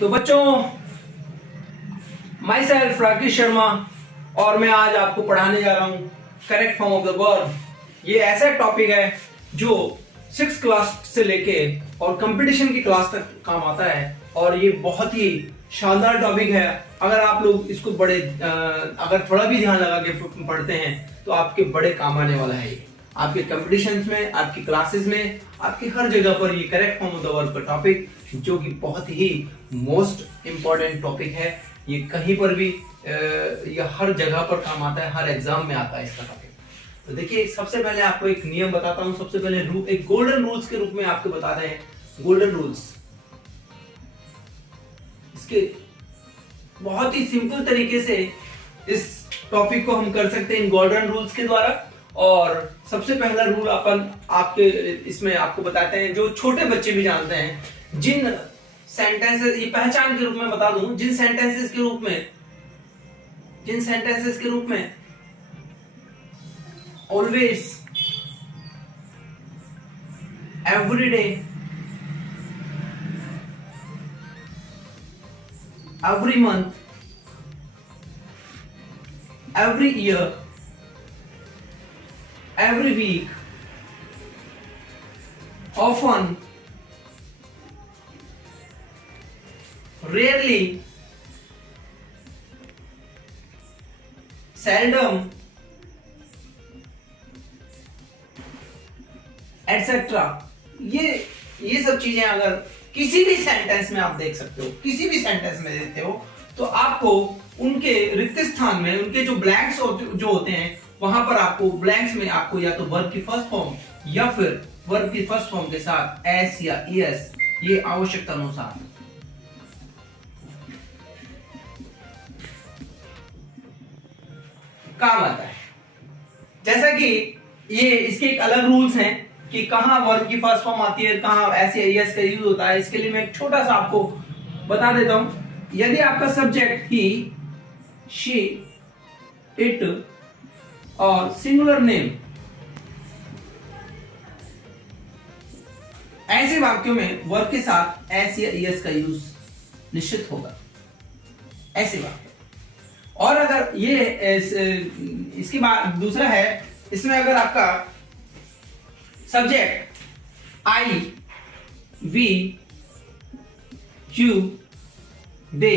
तो बच्चों, my self Rakesh Sharma और मैं आज आपको पढ़ाने जा रहा हूं correct form of the verb. ये ऐसा टॉपिक है जो 6th क्लास से लेके और कंपटीशन की क्लास तक काम आता है और ये बहुत ही शानदार टॉपिक है। अगर आप लोग इसको अगर थोड़ा भी ध्यान लगा के पढ़ते हैं तो आपके बड़े काम आने वाला है। ये आपके कंपटीशंस में, आपकी क्लासेस में, आपकी हर जगह पर ये correct form of the verb का टॉपिक जो कि बहुत ही मोस्ट इंपॉर्टेंट टॉपिक है। ये कहीं पर भी या हर जगह पर काम आता है, हर एग्जाम में आता है इसका टॉपिक। तो देखिए, सबसे पहले आपको एक नियम बताता हूं। सबसे पहले एक गोल्डन रूल्स के रूप में आपको बताते हैं। गोल्डन रूल्स, इसके बहुत ही सिंपल तरीके से इस टॉपिक को हम कर सकते हैं इन गोल्डन रूल्स के द्वारा। और सबसे पहला रूल आपके इसमें आपको बताते हैं जो छोटे बच्चे भी जानते हैं। जिन सेंटेंसेस, ये पहचान के रूप में बता दूं, जिन सेंटेंसेस के रूप में always, every day, every month, every year, every week, often, rarely, seldom, etc. ये सब चीजें अगर किसी भी सेंटेंस में आप देख सकते हो, किसी भी सेंटेंस में देखते हो, तो आपको उनके रिक्त स्थान में, उनके जो ब्लैंक्स जो होते हैं, वहां पर आपको ब्लैंक्स में आपको या तो वर्ब की फर्स्ट फॉर्म या फिर वर्ब की फर्स्ट फॉर्म के साथ एस या ईएस, ये आवश्यकता अनुसार काम आता है। जैसा कि ये इसके एक अलग रूल्स हैं कि कहां वर्ब की फर्स्ट फॉर्म आती है, कहां एस या ईएस का यूज होता है। इसके लिए मैं एक छोटा सा आपको बता देता हूं। यदि आपका सब्जेक्ट ही, शी, इट और सिंगुलर नेम, ऐसे वाक्यों में वर्ब के साथ एस या ईएस का यूज निश्चित होगा, ऐसे वाक्य। और अगर ये इसके बाद दूसरा है, इसमें अगर आपका सब्जेक्ट आई, वी, यू, दे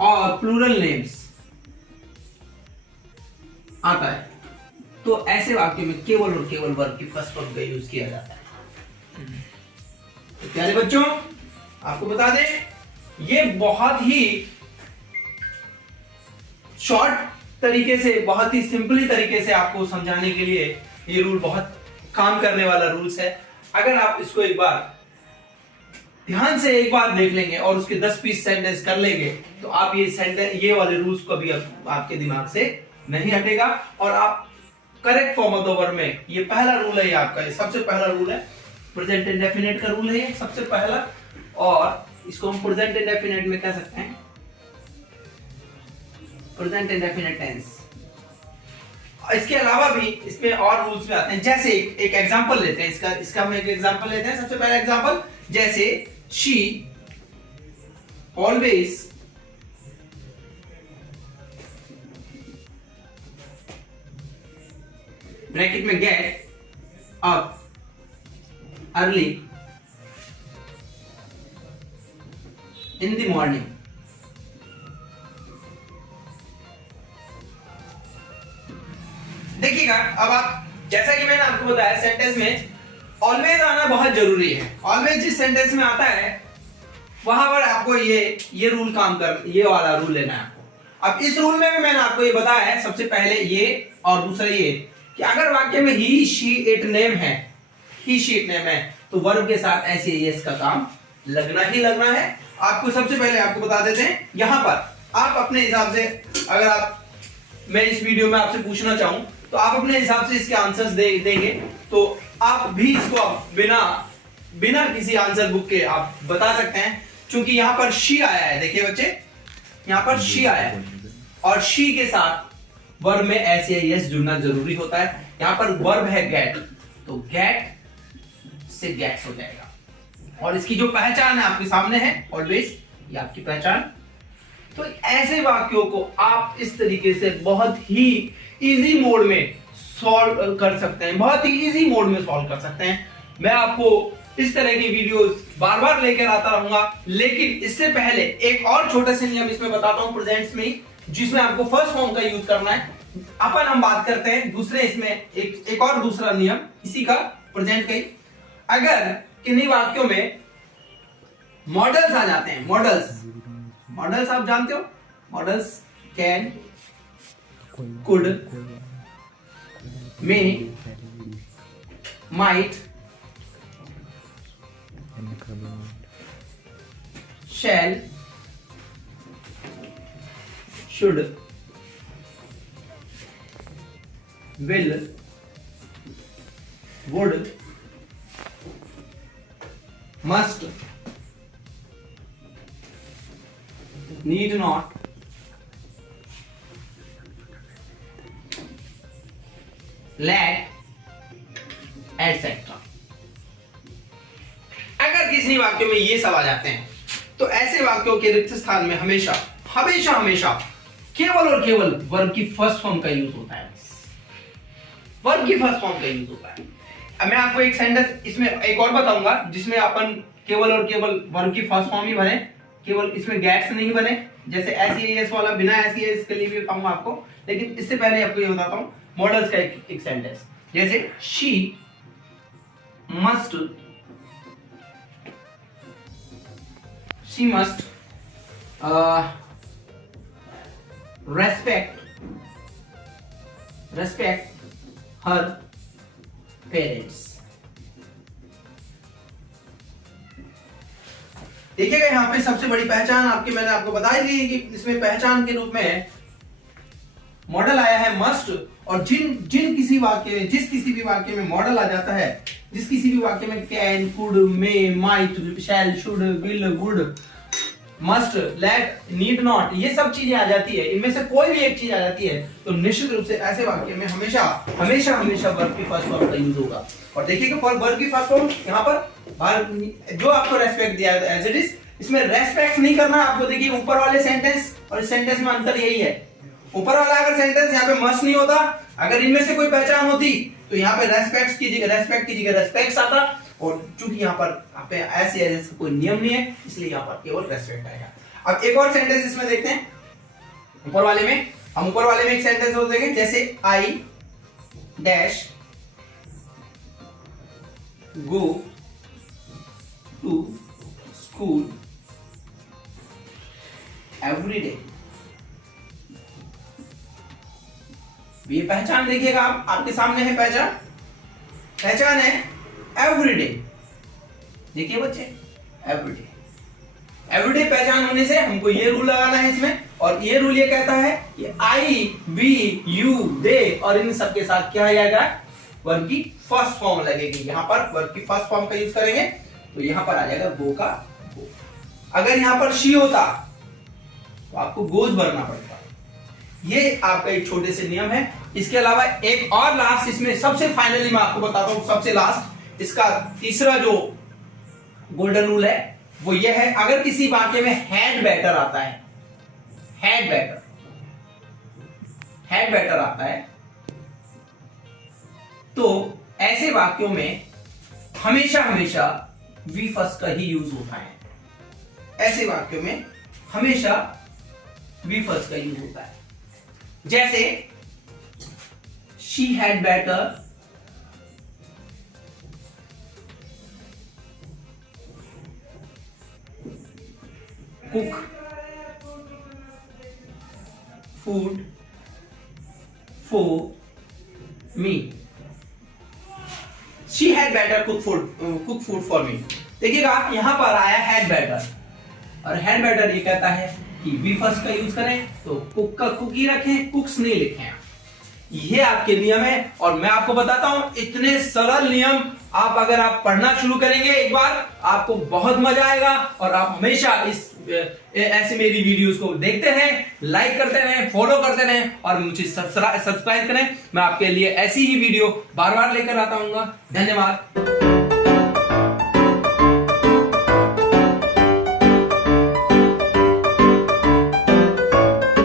और प्लूरल नेम्स आता है, तो ऐसे वाक्य में केवल और केवल वर्ब की फर्स्ट फॉर्म का यूज किया जाता है। तो प्यारे बच्चों, आपको बता दें, ये बहुत ही शॉर्ट तरीके से, बहुत ही सिंपली तरीके से आपको समझाने के लिए ये रूल बहुत काम करने वाला रूल्स है। अगर आप इसको एक बार ध्यान से एक बार देख लेंगे और उसके 10-20 सेंटेंस कर लेंगे, तो आप ये वाले रूल्स को भी आपके दिमाग से नहीं हटेगा और आप correct form of the verb में, ये पहला रूल है, ये आपका ये सबसे पहला रूल है, प्रेजेंट इंडेफिनिट का रूल है ये सबसे पहला। और इसको हम प्रेजेंट इंडेफिनिट में कह सकते हैं प्रेजेंट इंडेफिनिट टेंस। इसके अलावा भी इसमें और रूल्स में आते हैं। जैसे एक एग्जांपल लेते हैं, इसका हम एक एग्जांपल लेते हैं। सबसे पहला एग्जांपल, जैसे शी ऑलवेज ब्रैकेट में get up early in the morning. देखिएगा, अब आप, जैसा कि मैंने आपको बताया, सेंटेंस में ऑलवेज आना बहुत जरूरी है। ऑलवेज जिस सेंटेंस में आता है वहां पर आपको ये रूल ये वाला रूल लेना है आपको। अब इस रूल में भी मैंने आपको ये बताया है, सबसे पहले ये और दूसरा ये कि अगर वाक्य में ही, शी, इट नेम है, ही, शी, इट नेम है, तो वर्ब के साथ एस या ईएस का काम लगना ही लगना है। आपको सबसे पहले आपको बता देते हैं, यहां पर आप अपने हिसाब से, अगर मैं इस वीडियो में आपसे पूछना चाहूं तो आप अपने हिसाब से इसके आंसर्स देंगे, तो आप भी इसको बिना किसी आंसर बुक के आप बता सकते हैं। क्योंकि यहां पर शी आया है, देखिए बच्चे, यहां पर शी आया है और शी के साथ वर्ब में एस या एस जुड़ना जरूरी होता है। यहां पर वर्ब है गेट, तो गेट से गेट्स हो जाएगा। और इसकी जो पहचान है आपके सामने है ऑलवेज, ये आपकी पहचान। तो ऐसे वाक्यों को आप इस तरीके से बहुत ही इजी मोड में सॉल्व कर सकते हैं, बहुत ही इजी मोड में सॉल्व कर सकते हैं। मैं आपको इस तरह की वीडियोस बार बार लेकर आता रहूंगा, लेकिन इससे पहले एक और छोटे से नियम इसमें बताता हूं प्रेजेंट्स में, जिसमें आपको फर्स्ट फॉर्म का यूज करना है। अपन हम बात करते हैं दूसरे, इसमें एक और दूसरा नियम इसी का प्रेजेंट का ही। अगर किन्हीं वाक्यों में मॉडल्स आ जाते हैं, मॉडल्स आप जानते हो, modals can, could, may, might, shall, should, will, would, must, need not, lack, etcetera. अगर किसी वाक्य में ये सब आ जाते हैं तो ऐसे वाक्यों के रिक्त स्थान में हमेशा हमेशा हमेशा केवल और केवल वर्ब की फर्स्ट फॉर्म का यूज होता है, वर्ब की फर्स्ट फॉर्म का यूज होता है। अब मैं आपको एक सेंटेंस इसमें एक और बताऊंगा जिसमें अपन केवल और केवल वर्ब की फर्स्ट फॉर्म ही बने, केवल इसमें गेट्स नहीं बने, जैसे एस वाला बिना एस के लिए भी बताऊंगा आपको। लेकिन इससे पहले आपको ये बताता हूं मॉडल्स का एक सेंटेंस, जैसे she must respect her parents। देखिएगा यहाँ पे सबसे बड़ी पहचान आपकी मैंने आपको बताई दी है कि इसमें पहचान के रूप में मॉडल आया है मस्ट, और जिस किसी भी वाक्य में मॉडल आ जाता है, जिस किसी भी वाक्य में can, could, may, might, shall, should, will, would, must, let, need not, ये सब चीजें आ जाती है, इनमें से कोई भी एक चीज आ जाती है, तो निश्चित रूप से ऐसे वाक्य में हमेशा हमेशा हमेशा वर्ब की फर्स्ट फॉर्म का यूज होगा। और देखिएगा फॉर वर्ब की फर्स्ट फॉर्म यहाँ पर जो आपको रेस्पेक्ट दिया है एज इट इज, इसमें रेस्पेक्ट नहीं करना है आपको। देखिए ऊपर वाले सेंटेंस और इस सेंटेंस में अंतर यही है, ऊपर वाला अगर सेंटेंस यहाँ पे मस्ट नहीं होता, अगर इनमें से कोई पहचान होती तो यहाँ पे रेस्पेक्ट की जगह रेस्पेक्ट्स आता, और चूंकि यहाँ पर ऐसे कोई नियम नहीं है इसलिए यहाँ पर केवल रेस्पेक्ट आएगा। अब एक और सेंटेंस इसमें देखते हैं, ऊपर वाले में एक सेंटेंस और देखें, जैसे I dash go to school every day. ये पहचान देखिएगा आप, आपके सामने है पहचान है एवरीडे। देखिए बच्चे एवरीडे पहचान होने से हमको ये रूल लगाना है इसमें, और ये रूल ये कहता है कि आई, वी, यू, दे और इन सब के साथ क्या आएगा, वर्ब की फर्स्ट फॉर्म लगेगी। यहां पर वर्ब की फर्स्ट फॉर्म का यूज करेंगे तो यहां पर आ जाएगा गो का गो। अगर यहां पर शी होता तो आपको गोज भरना पड़ता। ये आपका एक छोटे से नियम है। इसके अलावा एक और लास्ट इसमें सबसे फाइनली मैं आपको बताता हूं, सबसे लास्ट इसका तीसरा जो गोल्डन रूल है वो ये है, अगर किसी वाक्य में हैड बेटर आता है, हैड बेटर आता है, तो ऐसे वाक्यों में हमेशा हमेशा वी फर्स्ट का ही यूज होता है। ऐसे वाक्यों में हमेशा वी फर्स्ट का यूज होता है। जैसे she had better cook food for me। she had better cook food for me। देखिएगा आप यहां पर आया had better, और had better ये कहता है कि बी फर्स्ट का यूज करें तो कुक का कुक ही रखें, कुक्स नहीं लिखें। ये आपके नियम है, और मैं आपको बताता हूं इतने सरल नियम आप अगर आप पढ़ना शुरू करेंगे एक बार, आपको बहुत मजा आएगा, और आप हमेशा ऐसे मेरी वीडियोस को देखते रहें, लाइक करते रहें, फॉलो करते रहें और मुझे सब्सक्राइब करें। मैं आपके लिए ऐसी ही वीडियो बार बार लेकर आता हूँ। धन्यवाद।